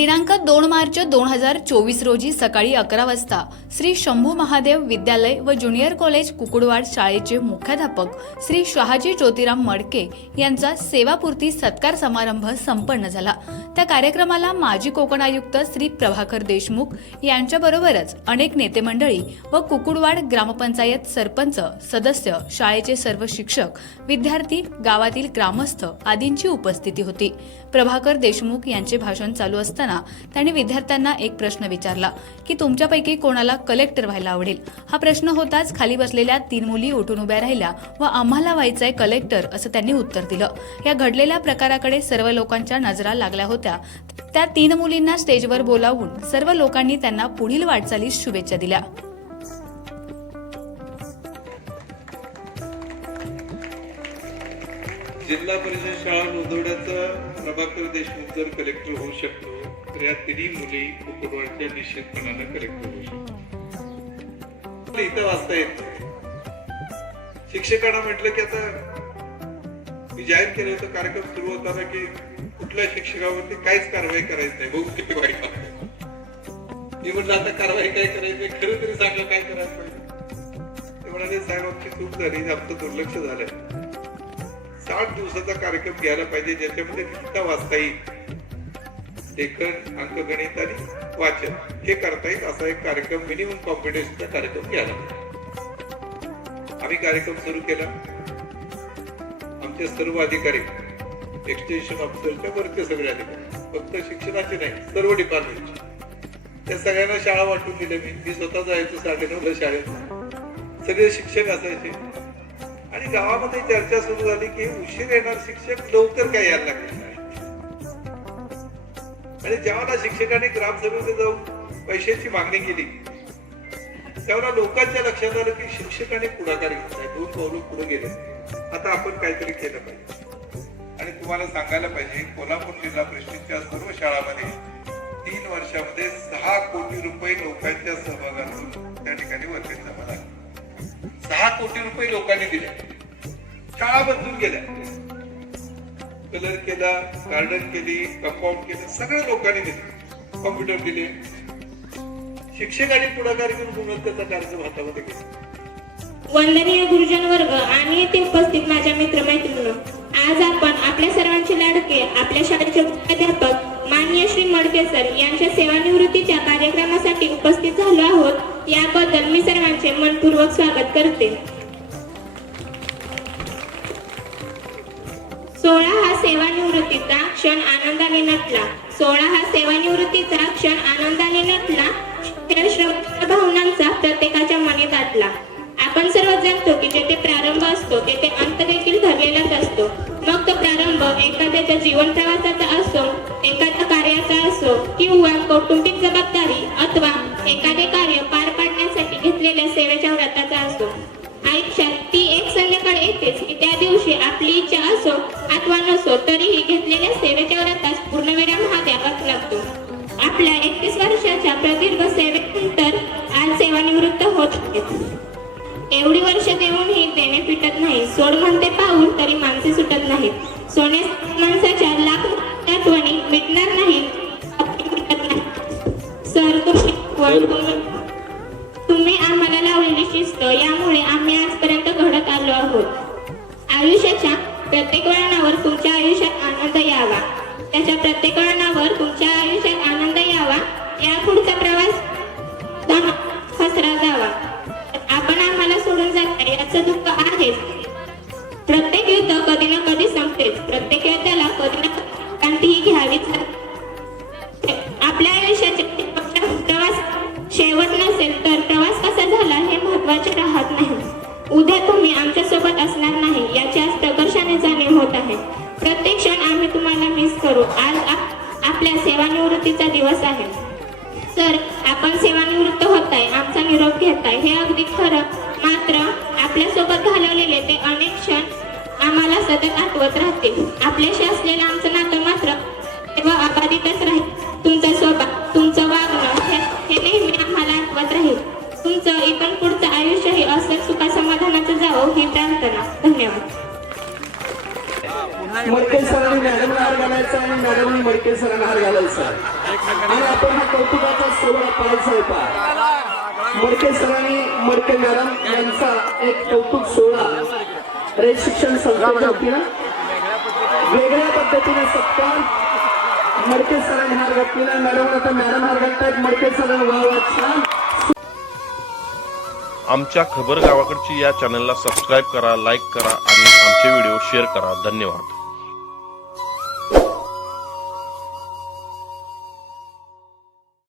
दिनांक दोन मार्च दोन हजार चोवीस रोजी सकाळी अकरा वाजता श्री शंभू महादेव विद्यालय व ज्युनियर कॉलेज कुकुडवाड शाळेचे मुख्याध्यापक श्री शहाजी ज्योतिराम मडके यांचा सेवापूर्ती सत्कार समारंभ संपन्न झाला. त्या कार्यक्रमाला माजी कोकण आयुक्त श्री प्रभाकर देशमुख यांच्याबरोबरच अनेक नेते मंडळी व कुकुडवाड ग्रामपंचायत सरपंच सदस्य शाळेचे सर्व शिक्षक विद्यार्थी गावातील ग्रामस्थ आदींची उपस्थिती होती. प्रभाकर देशमुख यांचे भाषण चालू असताना त्यांनी विद्यार्थ्यांना एक प्रश्न विचारला की तुमच्यापैकी कोणाला कलेक्टर व्हायला आवडेल? हा प्रश्न होताच खाली बसलेल्या तीन मुली उठून उभ्या राहिल्या व आम्हाला व्हायचंय कलेक्टर असं त्यांनी उत्तर दिलं. या घडलेल्या प्रकाराकडे सर्व लोकांच्या नजरा लागल्या होत्या. त्या तीन मुलींना स्टेजवर बोलावून सर्व लोकांनी त्यांना पुढील वाटचालीस शुभेच्छा दिल्या. जिल्हा परिषद शाळा नोंदवण्याचा प्रभाकर देशमुख जर कलेक्टर होऊ शकतो तर या तिन्ही मुली कुकुटवाडच्या निश्चितपणानं कलेक्टर करू शकतो इथं वाचता येत नाही. शिक्षकांना म्हटलं की आता मी जाहीर केलं होतं कार्यक्रम सुरू होताना की कुठल्या शिक्षकावरती काहीच कारवाई करायची नाही. बघू किती वाईट वाटतं. मी म्हटलं आता कारवाई काय करायची? खरं तरी सांगा काय करायला पाहिजे. ते म्हणाले साहेब आमची चूक झाली आमचं दुर्लक्ष झालंय. साठ दिवसाचा कार्यक्रम घ्यायला पाहिजे ज्याच्यामध्ये लिहिता वाचता येईल? लेखन अंकगणित आणि वाचन. हे करता येईल असा एक कार्यक्रम मिनिमम कॉम्पिटिशनचा कार्यक्रम घ्यायला आम्ही कार्यक्रम सुरू केला. आमचे सर्व अधिकारी एक्सटेन्शन ऑफिसरच्या वरचे सगळे अधिकारी फक्त शिक्षणाचे नाही सर्व डिपार्टमेंटचे त्या सगळ्यांना शाळा वाटून दिल्या मी. मी स्वतः जायचो साडेनऊला शाळेत. सगळे शिक्षक असायचे. आणि गावामध्ये चर्चा सुरू झाली की उशीर येणार शिक्षक लवकर काय यायला लागले? आणि जेव्हा शिक्षकांनी ग्रामसभेमध्ये जाऊन पैशाची मागणी केली तेव्हा लोकांच्या लक्षात आलं की शिक्षकांनी पुढाकार घेतलाय. दोन पावलं पुढे गेले. आता आपण काहीतरी केलं पाहिजे. आणि तुम्हाला सांगायला पाहिजे कोल्हापूर जिल्हा परिषदेच्या सर्व शाळांमध्ये तीन वर्षामध्ये सहा कोटी रुपये लोकांच्या सहभागातून त्या ठिकाणी वर्ग जमा झाले. सहा कोटी रुपये लोकांनी दिले. शाळा बदलून गेल्या. कलर केला गार्डन केली कंपाऊंड केलं सगळ्या लोकांनी दिले कॉम्प्युटर दिले. शिक्षकांनी पुढाकार घेऊन गुणवत्तेचा कार्यक्रम हातामध्ये घेतला. वंदनीय गुरुजन वर्ग आणि येथे उपस्थित माझ्या मित्र मैत्रिणी आज आपण आपल्या सर्वांचे लाडके आपल्या शाळेचे मुख्याध्यापक माननीय श्री मडके सर यांच्या सेवानिवृत्तीच्या कार्यक्रमासाठी उपस्थित झालो आहोत. याबद्दल मी सर्वांचे मनपूर्वक स्वागत करते. सोळा हा सेवानिवृत्तीचा क्षण आनंदाने नटला. सोळा हा सेवानिवृत्तीचा क्षण आनंदाने नटला. भावनांचा प्रत्येकाच्या मनी दाटला आपण सर्व जाणतो की जेथे प्रारंभ असतो तेथे अंत देखील धरलेलाच असतो. मग तो प्रारंभ एखाद्याच्या जीवन प्रवासाचा असो एखाद्या कार्याचा असो किंवा कौटुंबिक जबाबदारी अथवा एखादे कार्य पार पाडण्यासाठी घेतलेल्या सेवेच्या व्रताचा असो. आयुष्यात ती एक संध्याकाळ येतेच की त्या दिवशी आपली इच्छा असो अथवा नसो तरीही घेतलेल्या सेवेच्या व्रतास पूर्णविराम हा द्यावाच लागतो. आपल्या एकतीस वर्षाच्या प्रदीर्घ सेवेनंतर आज सेवानिवृत्त होत आहेत. एवढी वर्ष देऊनही देणे पिटत नाही. सोड म्हणते पाहून तरी माणसे सुटत नाहीत. सोने माणसाच्या लाख आठवणी मिटणार नाही. सर तुम्ही- तुम्ही आम्हाला लावलेली शिस्त यामुळे आम्ही आजपर्यंत घडत आलो आहोत. आयुष्याच्या प्रत्येक वळणावर तुमच्या आयुष्यात आनंद यावा. त्याच्या प्रत्येक वळणावर तुमच्या आयुष्यात आनंद यावा. या पुढचा प्रवास धन हसरा जावा. आपल्या सेवानिवृत्तीचा दिवस आहे. सर आपण सेवानिवृत्त होताय आमचा निरोप घेताय. हे अगदी खरं. मात्र आपल्यासोबत घालवलेले ते अनेक क्षण आम्हाला सतत आठवत राहतील. आपल्याशी असलेलं आमचं नातं मात्र तेव्हा अबाधितच राहील. तुमचा स्वभाव तुमचं वागणं हे हे नेहमी आम्हाला आठवत राहील. तुमचं इथून पुढचं आयुष्यही असंच सुखा समाधानाचं जावं ही प्रार्थना. धन्यवाद. हार घालायचा आणि मॅडमनी मडके सरांना हार घालायचा. आणि आपण हा कौतुकाचा सोहळा पाहायचा होता मडके सरांनी मडके मॅडम यांचा एक कौतुक सोहळा रे शिक्षण संस्थेच्या वतीनं वेगळ्या पद्धतीने सत्कार मडके सरांनी हार घातलेला मॅडम आता मॅडम हार घालतायत. मडके सरांनी वा वा छान. आमच्या खबर गावाकडची या चॅनलला सबस्क्राईब करा लाईक करा आणि आमचे व्हिडिओ शेअर करा. धन्यवाद.